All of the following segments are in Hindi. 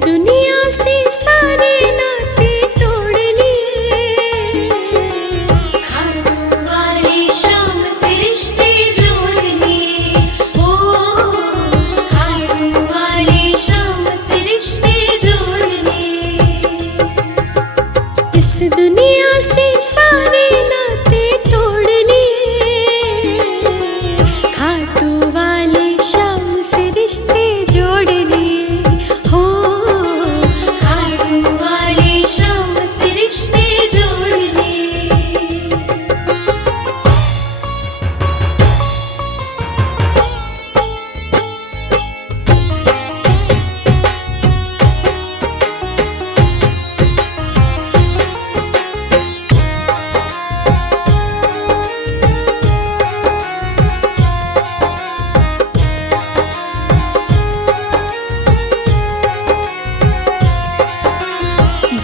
दुनिया से सारे नाते तोड़ लिए, खाटू वाली शाम से रिश्ते जोड़ लिए। ओ खाटू वाली शाम से रिश्ते जोड़ लिए। इस दुनिया से सारे नाते तोड़ लिए, खाटू वाले शाम से रिश्ते जोड़ लिए। हो खाटू वाली शाम से रिश्ते जोड़ लिए।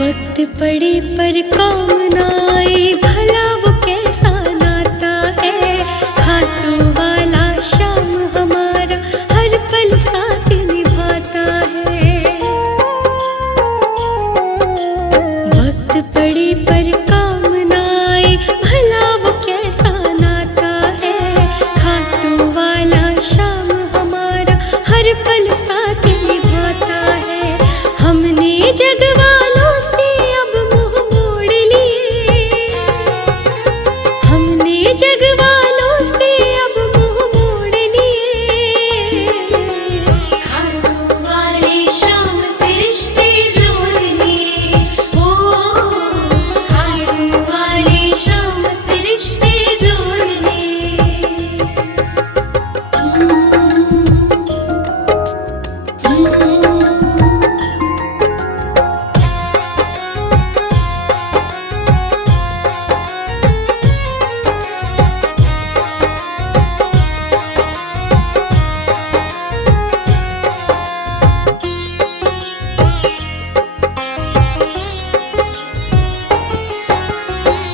वक्त पड़े पर काम ना आए, भला वो कैसा नाता है। खाटू वाला शाम हमारा हर पल साथ निभाता है। वक्त पड़े पर काम ना आए, भला वो कैसा नाता है। खाटू वाला शाम हमारा हर पल साथ निभाता है। हमने जग वालों से अब मुंह मोड़ लिए, हमने जग वालों से अब मुंह मोड़ लिए। खाटू वाली शाम से रिश्ते जोड़ लिए। ओ खाटू वाली शाम से रिश्ते जोड़ लिए।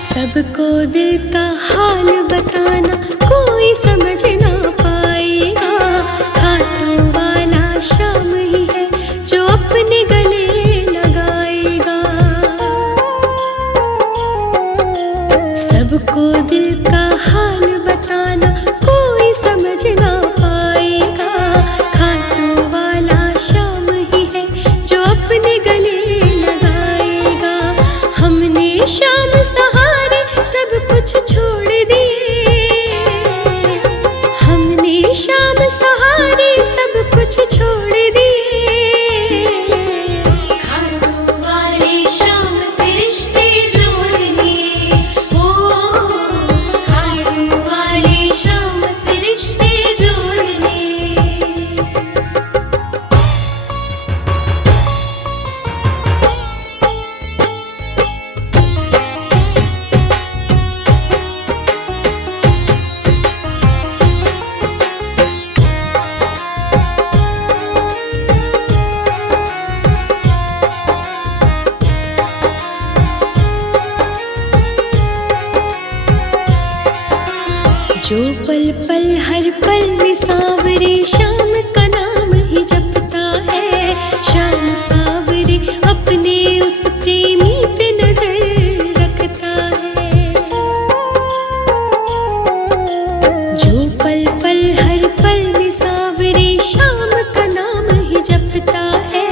सबको दिल का हाल बताना कोई समझ ना पाएगा। खाटू वाला शाम ही है जो अपने गले लगाएगा। सबको दिल का हाल बताना कोई समझ ना पाएगा। खाटू वाला शाम ही है जो अपने गले लगाएगा। हमने शाम सहारे सब कुछ छोड़ दिए, हमने शाम सहारे सब कुछ छोड़ दिए। खाटू वाली शाम से रिश्ते जोड़ लिए। ओ खाटू वाली शाम से रिश्ते जोड़ लिए। जो पल पल हर पल में सावरे शाम का नाम ही जपता है। शाम सावरे अपने उस प्रेमी पे नजर रखता है। जो पल पल हर पल में सावरे शाम का नाम ही जपता है।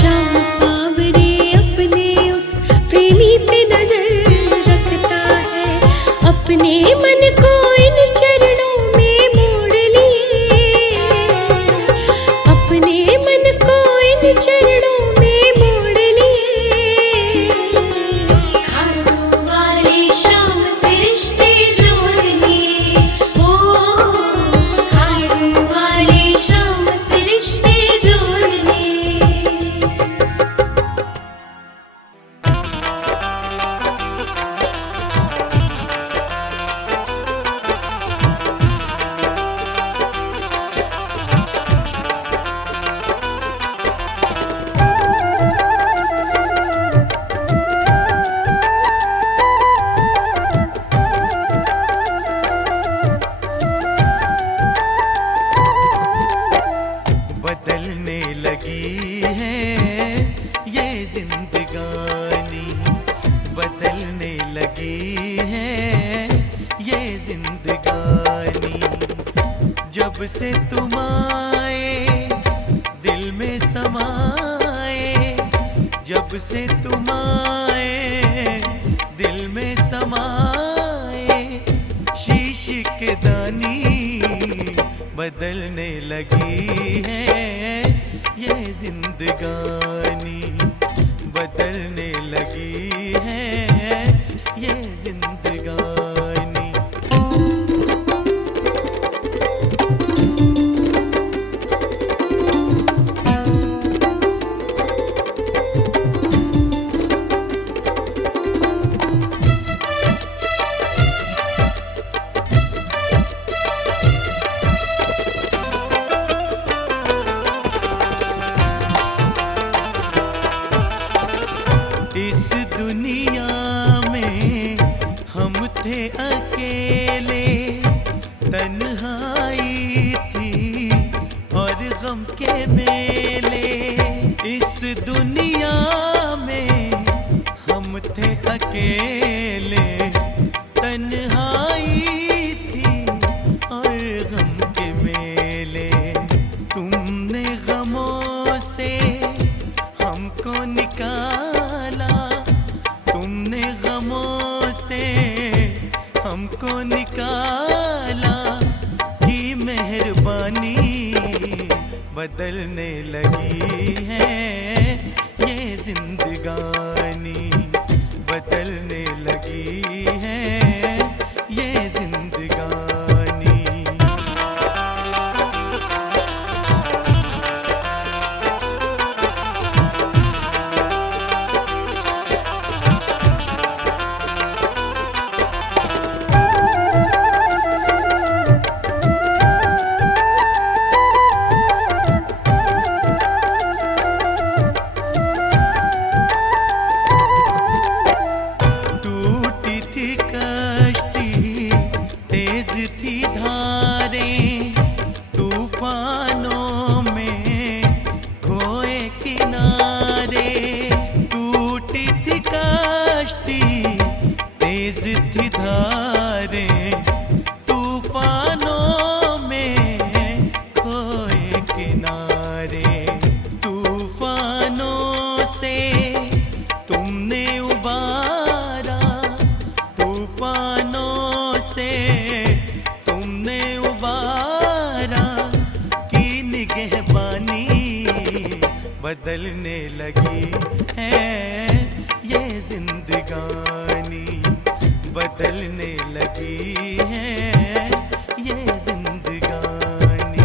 शाम सावरे अपने उस प्रेमी पे नजर रखता है। अपने मन को इन चरणों में मोड़ लिए, अपने मन को इन चरणों में मोड़ लिए। खाटू वाली शाम से रिश्ते जोड़ लिए। ओ खाटू वाली शाम से रिश्ते जोड़ लिए। जिंदगानी बदलने लगी है ये जिंदगानी। जब से तुम आए दिल में समाए, जब से तुम आए दिल में समाए, शीश के दानी बदलने लगी है ये जिंदगानी, बदलने लगी है ये जिंदगानी। इस दुनिया में हम थे अकेले, तन्हाई थी और गम के मेले। इस दुनिया में हम थे अकेले, तन्हाई थी और गम के मेले। तुमने गमों से हमको निकाला, तुमने गमों से हमको निकाला, की मेहरबानी बदलने लगी है ये जिंदगानी, बदलने लगी है ये जिंदगानी। टूटी थी कश्ती, तेज थी धारें, तूफानों में खोए किनारे। टूटी थी कश्ती, तेज थी धारें, तूफानों में खोए किनारे। तूफानों से तुमने उबारा, तूफानों से तुमने उबारा, की निगहबानी बदलने लगी है ये जिंदगानी, बदलने लगी है ये जिंदगानी।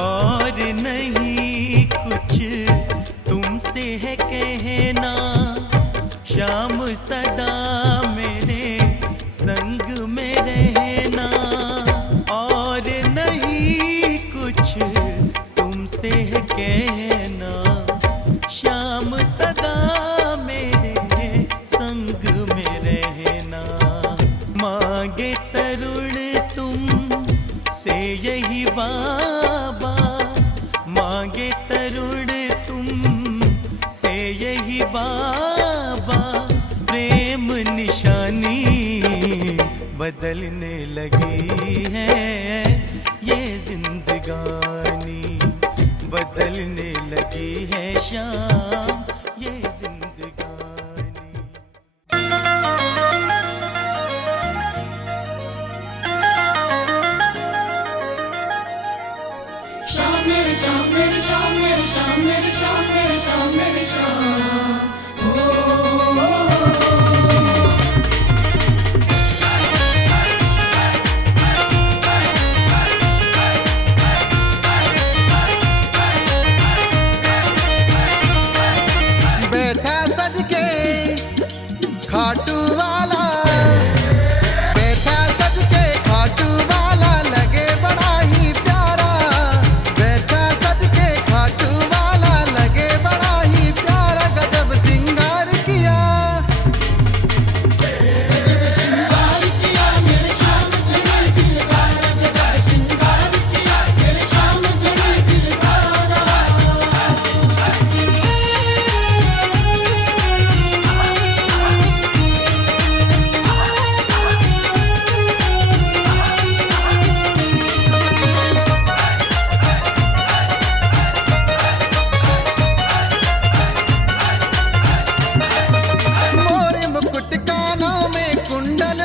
और नहीं कुछ तुमसे है कहना, शाम सदा मेरे संग में रहना। और नहीं कुछ तुमसे है कहना, शाम सदा मेरे संग में रहना। मांगे तरुण तुम से यही बाबा, मांगे तरुण तुम से यही बाबा, प्रेम निशानी बदलने लगी है ये जिंदगानी, बदलने लगी है शाम ये जिंदगानी। शाम मेरी शाम मेरी शाम मेरी शाम मेरी शाम मेरी शाम मेरी शाम।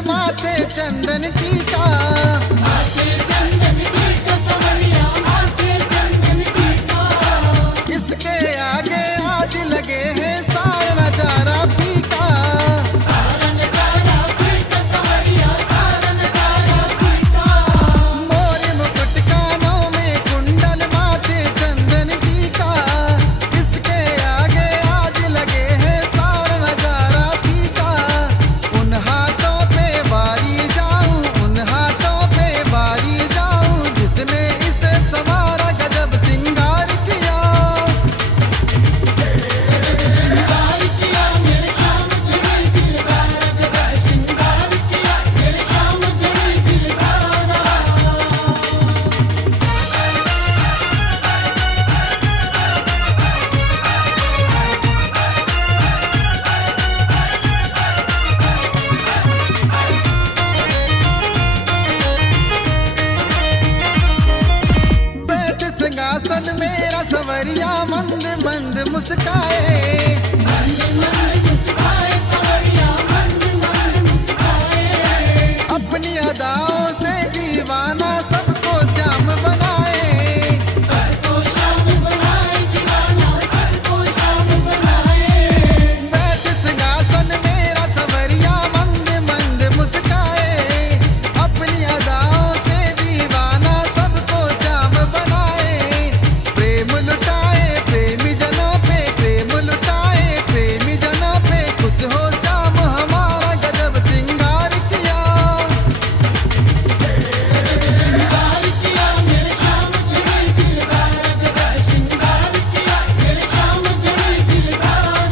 माथे चंदन टीका। माथे चंदन टीका सवरिया माथे चंदन टीका। इसके आगे आज लगे हैं सारा नजारा फीका। सारा नजारा फीका सवरिया सारा नजारा फीका। मोर मुकुट कानों में कुंडल माथे चंदन टीका। इसके आगे आज लगे हैं सारा नजारा फीका। उन हाथों पे बारी जाऊं, उन हाथों पे बारी जाऊं, जिसने इसे संवारा गजब सिंगार किया। श्रृंगार किया मेरे श्याम जुड़ी दिलदार गजब श्रृंगार किया मेरे श्याम जुड़ी दिलदार। बैठ सिंहासन मेरा सवरिया मंद मंद मुस्काए। मंद मंद मुस्काए सवरिया मंद मंद मुस्काए। अपनी अदाओं से दीवाना सबको श्याम बनाए। सबको श्याम बनाए दीवाना सबको श्याम बनाए। बैठ सिंहासन मेरा सवरिया मंद मंद मुस्काए। अपनी अदाओं से दीवाना सबको श्याम बनाए। प्रेम लुटाए प्रेमी जनों पे, प्रेम लुटाए प्रेमी जनों पे, खुश हो श्याम हमारा गजब सिंगार किया। श्रृंगार किया मेरे श्याम जुड़ी दिलदार गजब श्रृंगार किया मेरे श्याम जुड़ी दिलदार।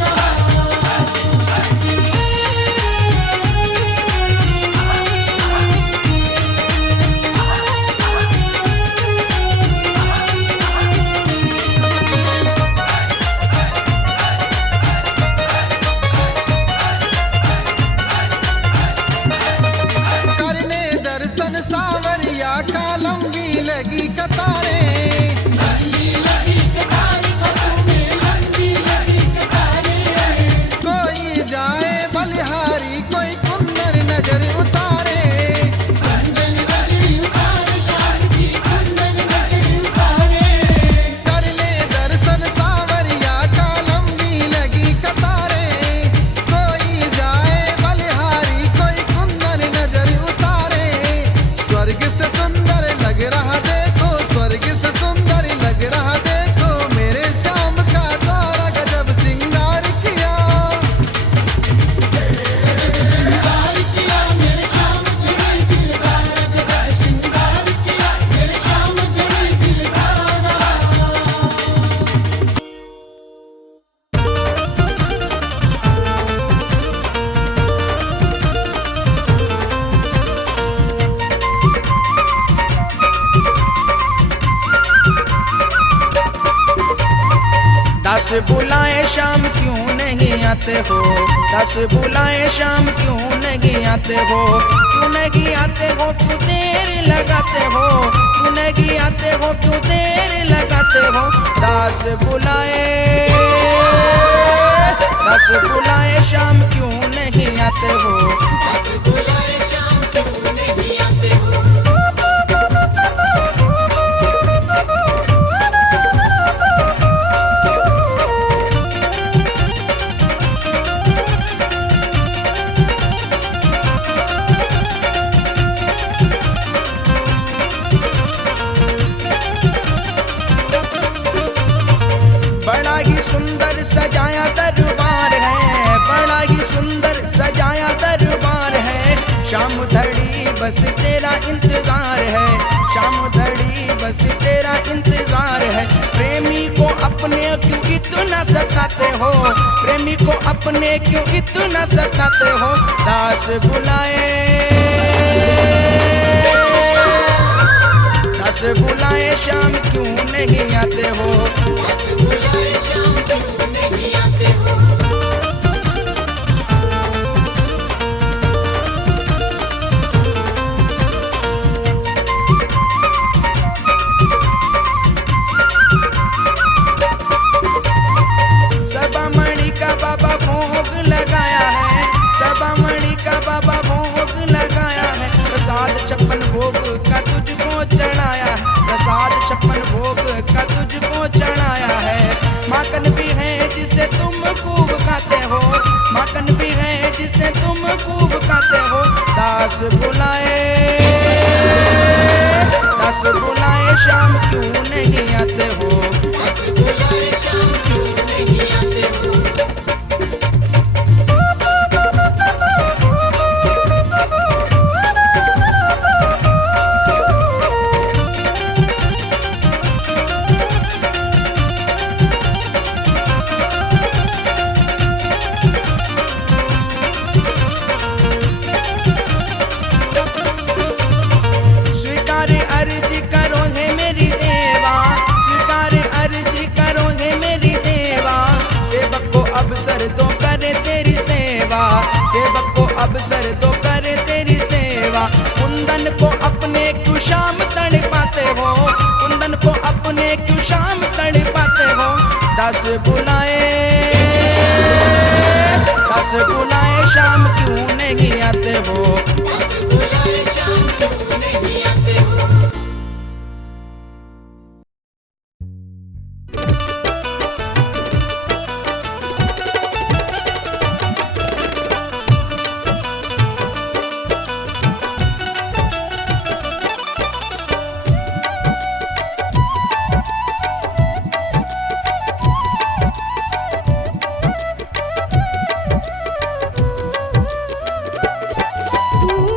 करने दर्शन सावरिया का लंबी लगी कतारें। लंबी लगी कतारें खतों में लंबी लगी कतारें। कोई जाए बलिहारी कोई कुंदन नजर उतारे। कुंदन नजरी उतारे श्याम की कुंदन नजरी उतारे। करने दर्शन सावरिया का लंबी लगी कतारें। कोई जाए बलिहारी कोई कुंदन नजर उतारे। स्वर्ग से सुंदर लग रहा देखो, स्वर्ग से सुंदर लग रहा देखो, मेरे श्याम का द्वारा गजब सिंगार किया। श्रृंगार किया मेरे श्याम जुड़ी दिलदार गजब श्रृंगार किया मेरे श्याम जुड़ी दिलदार। दस बुलाए शाम क्यों नहीं आते हो, दस बुलाए शाम क्यों नहीं आते हो, क्यों नहीं आते हो, क्यों देर लगाते हो, क्यों नहीं आते हो, क्यों देर लगाते हो। दस बुलाए शाम क्यों नहीं आते हो। दस बुलाए शाम क्यों नहीं आते हो। बड़ा ही सुंदर सजाया दरबार है, बड़ा ही सुंदर सजाया दरबार है। शाम धड़ी बस तेरा इंतजार है, शाम धड़ी बस तेरा इंतजार है। प्रेमी को अपने क्यों इतना सताते हो, प्रेमी को अपने क्यों इतना सताते हो। दास बुलाए, दास बुलाए शाम क्यों नहीं आते हो। दस बुलाए शाम क्यों नहीं आते हो। सभामणि का बाबा भोग लगाया है, सभामणि का बाबा भोग लगाया 10 बुलाए शाम क्यों नहीं आते हो। बुलाए शाम क्यों नहीं आते हो। स्वीकार अर्जी करो है मेरी देवा, स्वीकार अर्जी करो है मेरी देवा। सेवक को अवसर दो करे तेरी सेवा, सेवक को अवसर दो करे तेरी सेवा। कुंदन को अपने क्यों शाम तड़ पाते हो, कुंदन को अपने क्यों शाम तड़ पाते हो। 10 बुलाए शाम क्यों नहीं आते हो। बुलाए शाम क्यों नहीं आते हो। तू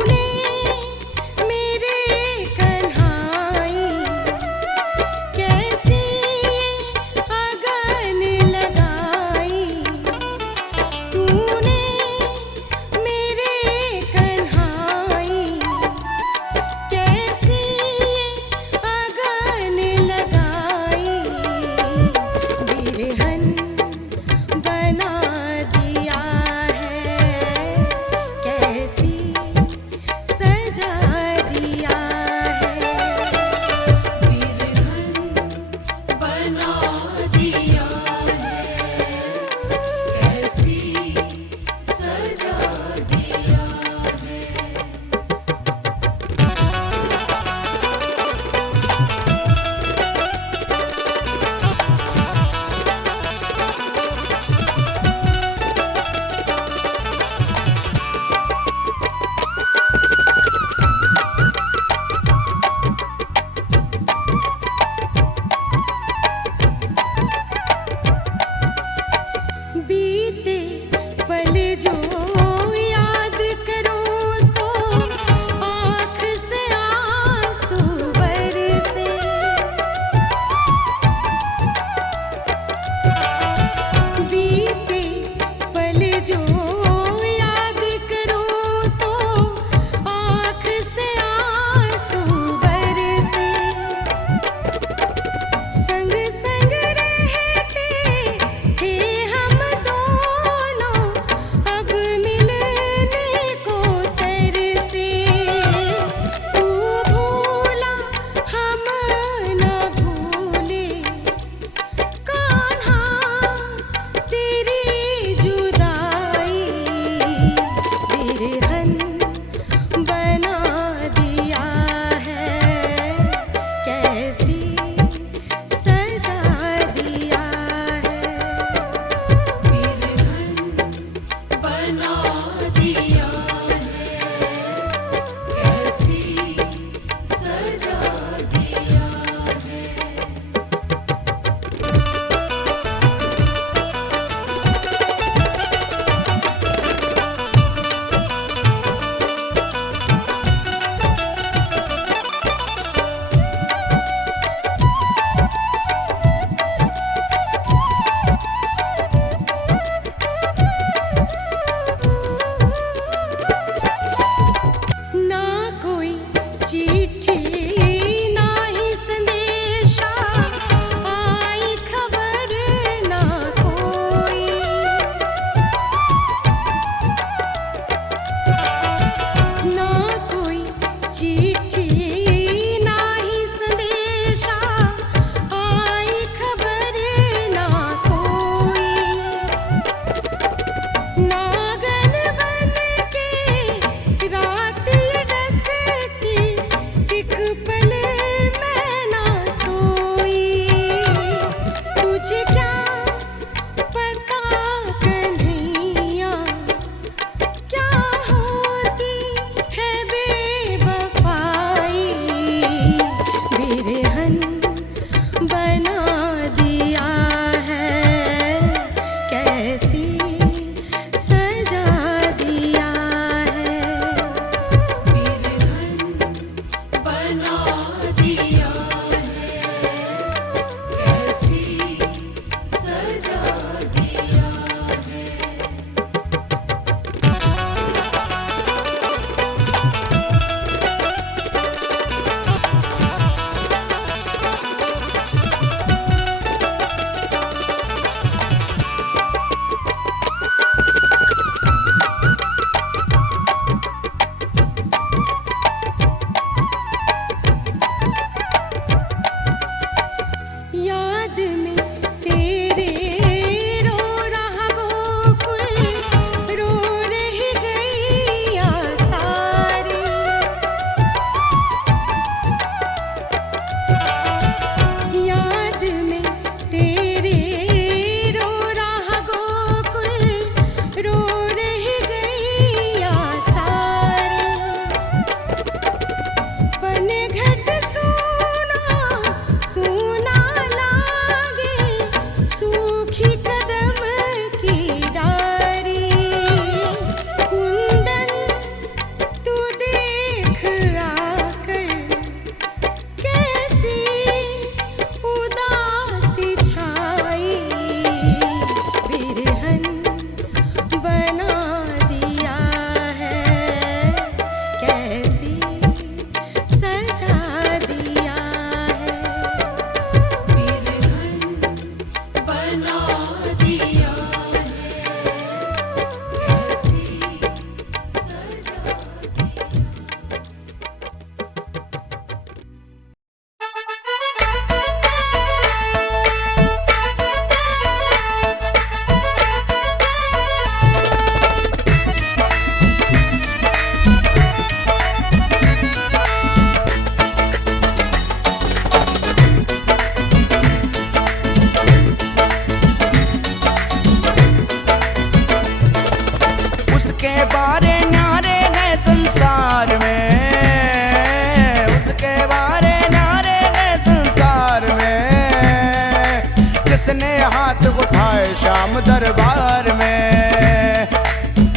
जिसने हाथ उठाए श्याम दरबार में,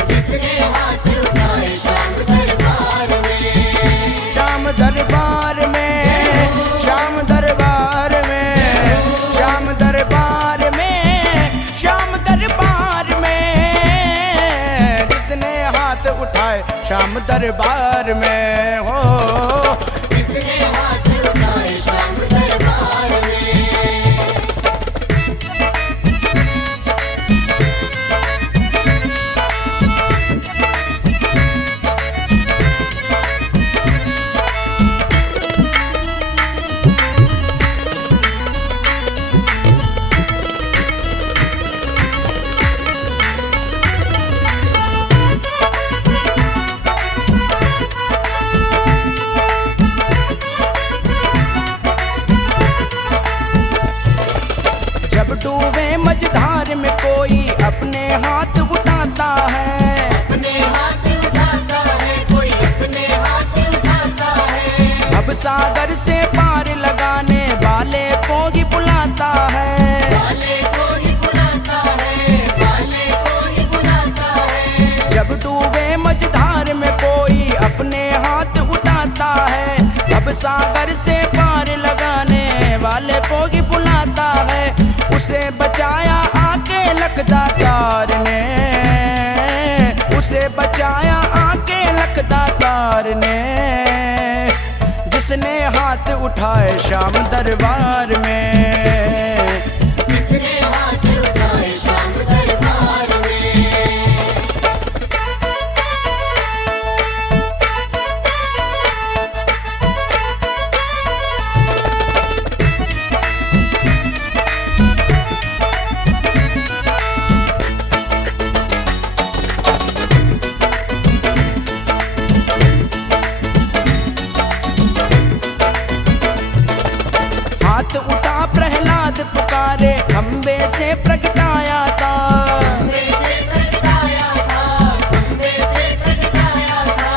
जिसने हाथ उठाए श्याम दरबार में, श्याम दरबार में, श्याम दरबार में, श्याम दरबार में, श्याम दरबार में, जिसने हाथ उठाए श्याम दरबार में हो, जिसने हाथ उठाए श्याम दरबार में। जब डूबे मझधार में कोई अपने हाथ उठाता है, अपने हाथ उठाता है, कोई अपने हाथ उठाता है, अब सागर से पार लगाने वाले को ही बुलाता है, वाले को ही बुलाता है, वाले को ही बुलाता है। जब डूबे मझधार में कोई अपने हाथ उठाता है, अब सागर से पार लगाने वाले को ही बुलाता है, उसे बचाया आके लखदातार ने, उसे बचाया आके लखदातार ने, जिसने हाथ उठाए श्याम दरबार में, जिसने हाथ उठाए श्याम दरबार में। हाथ उठा प्रहलाद पुकारे खंबे से प्रगटाया था, खंबे से प्रगटाया था, खंबे से प्रगटाया था।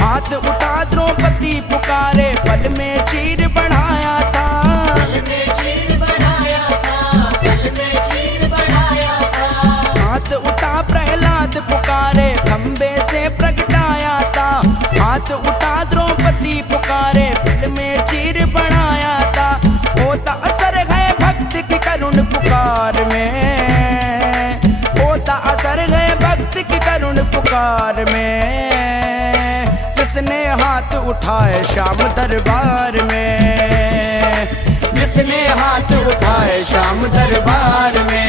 हाथ उठा द्रौपदी पुकारे पल में चीर बढ़ाया था, पल में चीर बढ़ाया था, पल में चीर बढ़ाया था। हाथ उठा प्रहलाद पुकारे खंबे से प्रगटाया था, हाथ उठा द्रौपदी पुकारे पल में चीर बढ़ाया था, होता असर है भक्त की करुण पुकार में, होता असर है भक्त की करुण पुकार में, जिसने हाथ उठाए श्याम दरबार में, जिसने हाथ उठाए श्याम दरबार में।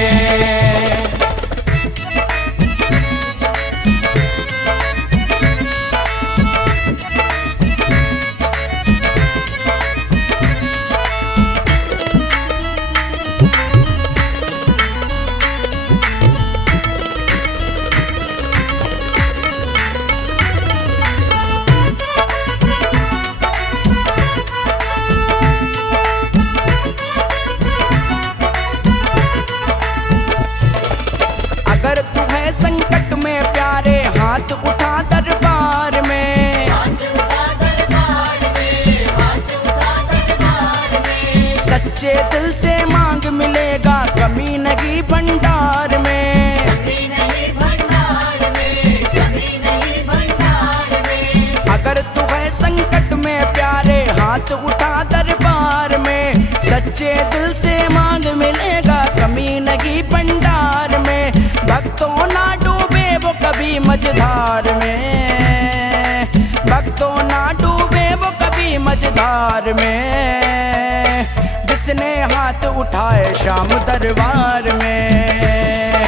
अगर तू है संकट में प्यारे हाथ उठा दरबार में, हाथ उठा दरबार में, हाथ उठा दरबार में। सच्चे दिल से मांग मिलेगा कमी नहीं भंडार में, कमी नहीं भंडार में, कमी नहीं भंडार में। अगर तू है संकट में प्यारे हाथ उठा दरबार में, सच्चे दिल से मांग मिलेगा कमी नहीं भंडार में, भक्तों ना डूबे वो कभी मझधार में, भक्तों ना डूबे वो कभी मझधार में, जिसने हाथ उठाए श्याम दरबार में,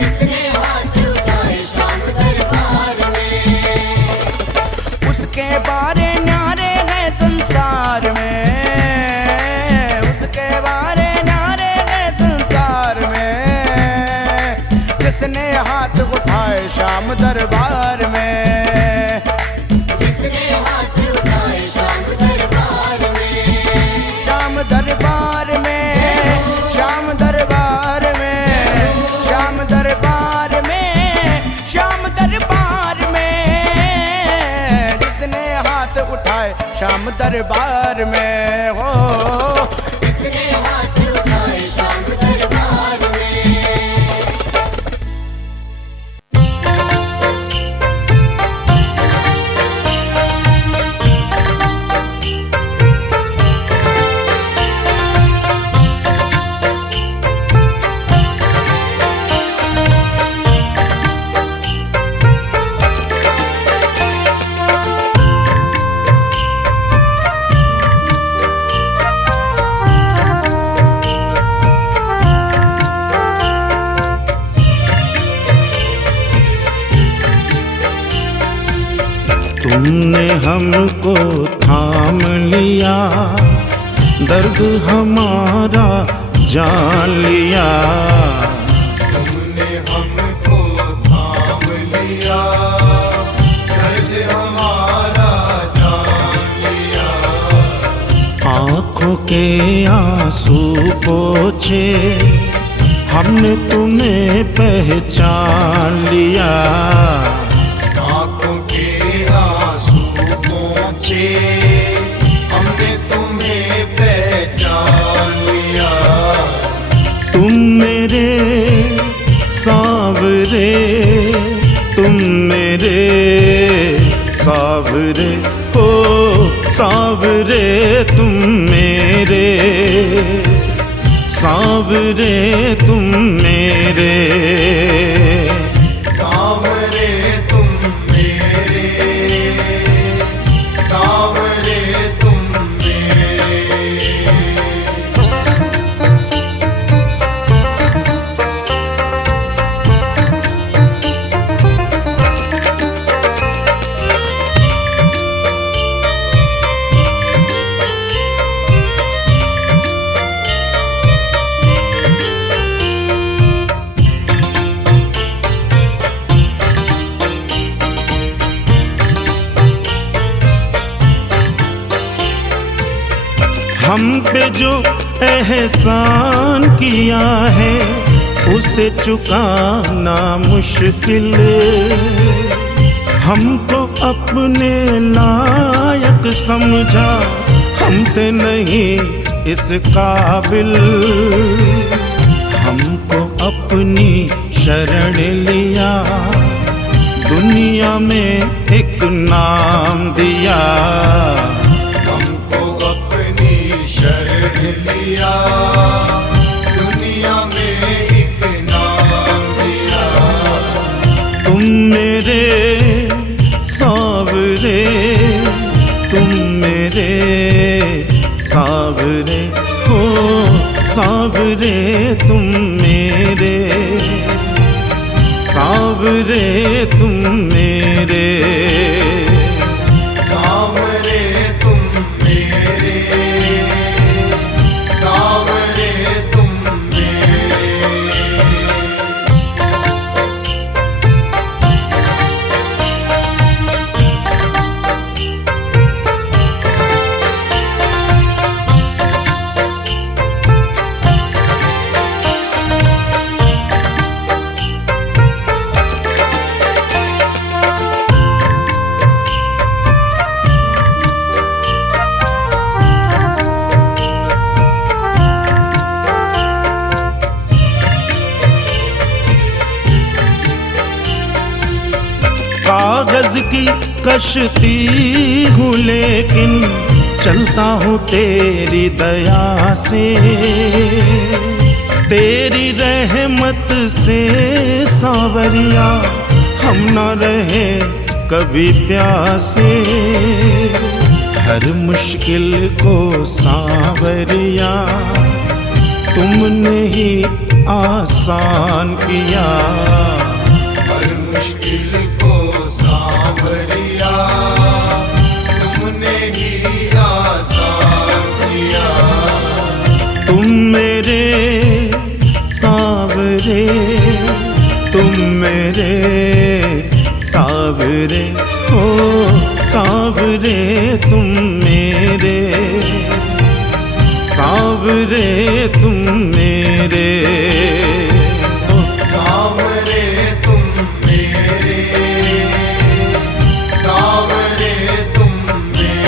जिसने हाथ उठाए श्याम दरबार में। उसके बारे न्यारे है संसार में, उसके बारे न्यारे है संसार में, जिसने हाथ उठाए श्याम दरबार में, जिसने हाथ उठाए श्याम दरबार में। श्याम दरबार में, श्याम दरबार में, श्याम दरबार में, श्याम दरबार में, जिसने हाथ उठाए श्याम दरबार में हो, जिसने हाथ उठाए श्याम दरबार तुमने हमको थाम लिया, दर्द हमारा जान लिया। तुमने हमको थाम लिया, दर्द हमारा जान लिया। आँखों के आंसू पोंछे, हमने तुम्हें पहचान लिया। आँखों के आंसू पोंछे, हमने तुम्हें पहचान लिया। तुम मेरे सांवरे, तुम मेरे सांवरे, हो सांवरे तुम मेरे, सांवरे तुम मेरे, सांवरे तुम मेरे, सांवरे तुम मेरे। हम पे जो एहसान किया है उसे चुकाना मुश्किल, हमको अपने लायक समझा, हम थे नहीं इस काबिल। हमको अपनी शरण लिया, दुनिया में एक नाम दिया। हमको अपनी शरण लिया, दुनिया में एक नाम दिया। तुम मेरे सांवरे, तुम मेरे सांवरे, हो सांवरे तुम मेरे, सांवरे तुम मेरे, सांवरे तुम मेरे, सांवरे तुम मेरे। कागज की कश्ती हूँ लेकिन चलता हूँ तेरी दया से, तेरी रहमत से सांवरिया हम न रहे कभी प्यासे। हर मुश्किल को सांवरिया तुमने ही आसान किया। हर मुश्किल को सांवरिया तुमने ही आसान किया। तुम मेरे सांवरे, तुम मेरे सांवरे, हो सांवरे तुम मेरे, सांवरे तुम मेरे, हो सांवरे तुम मेरे, सांवरे तुम मेरे।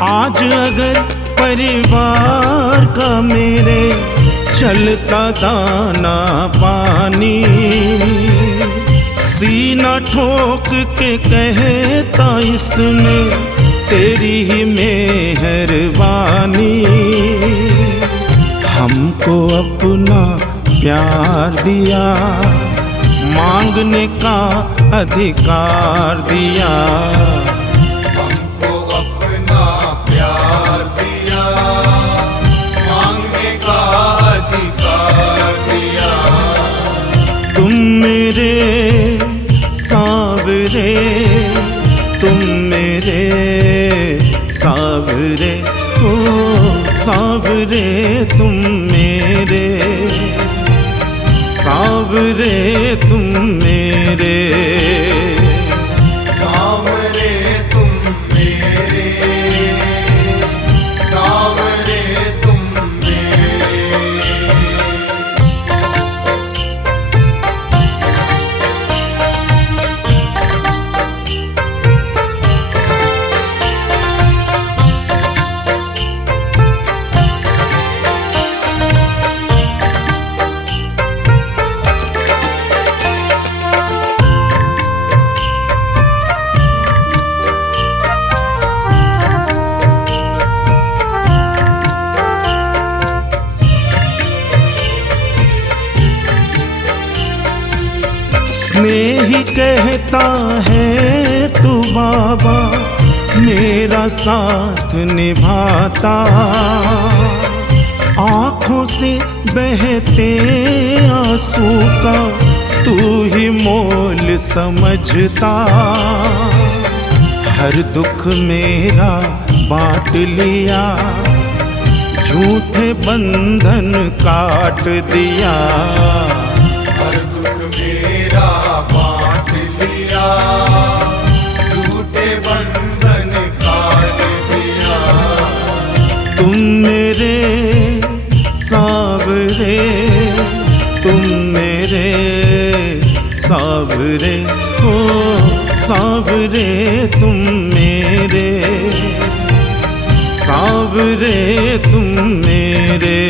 आज अगर परिवार का मेरे चलता दाना पानी, सीना ठोक के कहता इसने तेरी ही मेहरबानी, हमको अपना प्यार दिया, मांगने का अधिकार दिया। हमको अपना प्यार दिया, मांगने का अधिकार दिया। तुम मेरे सावरे, तुम मेरे सावरे, ओ सावरे तुम मेरे, सावरे तुम मेरे, सावरे तुम मेरे, सावरे तुम मेरे। स्नेही कहता है तू बाबा मेरा साथ निभाता, आँखों से बहते आंसू का तू ही मोल समझता, हर दुख मेरा बांट लिया, झूठे बंधन काट दिया। हर दुख मेरा बांट लिया, झूठे बंधन काट दिया। तुम मेरे सावरे, तुम मेरे सावरे, ओ सावरे तुम मेरे, सावरे तुम मेरे।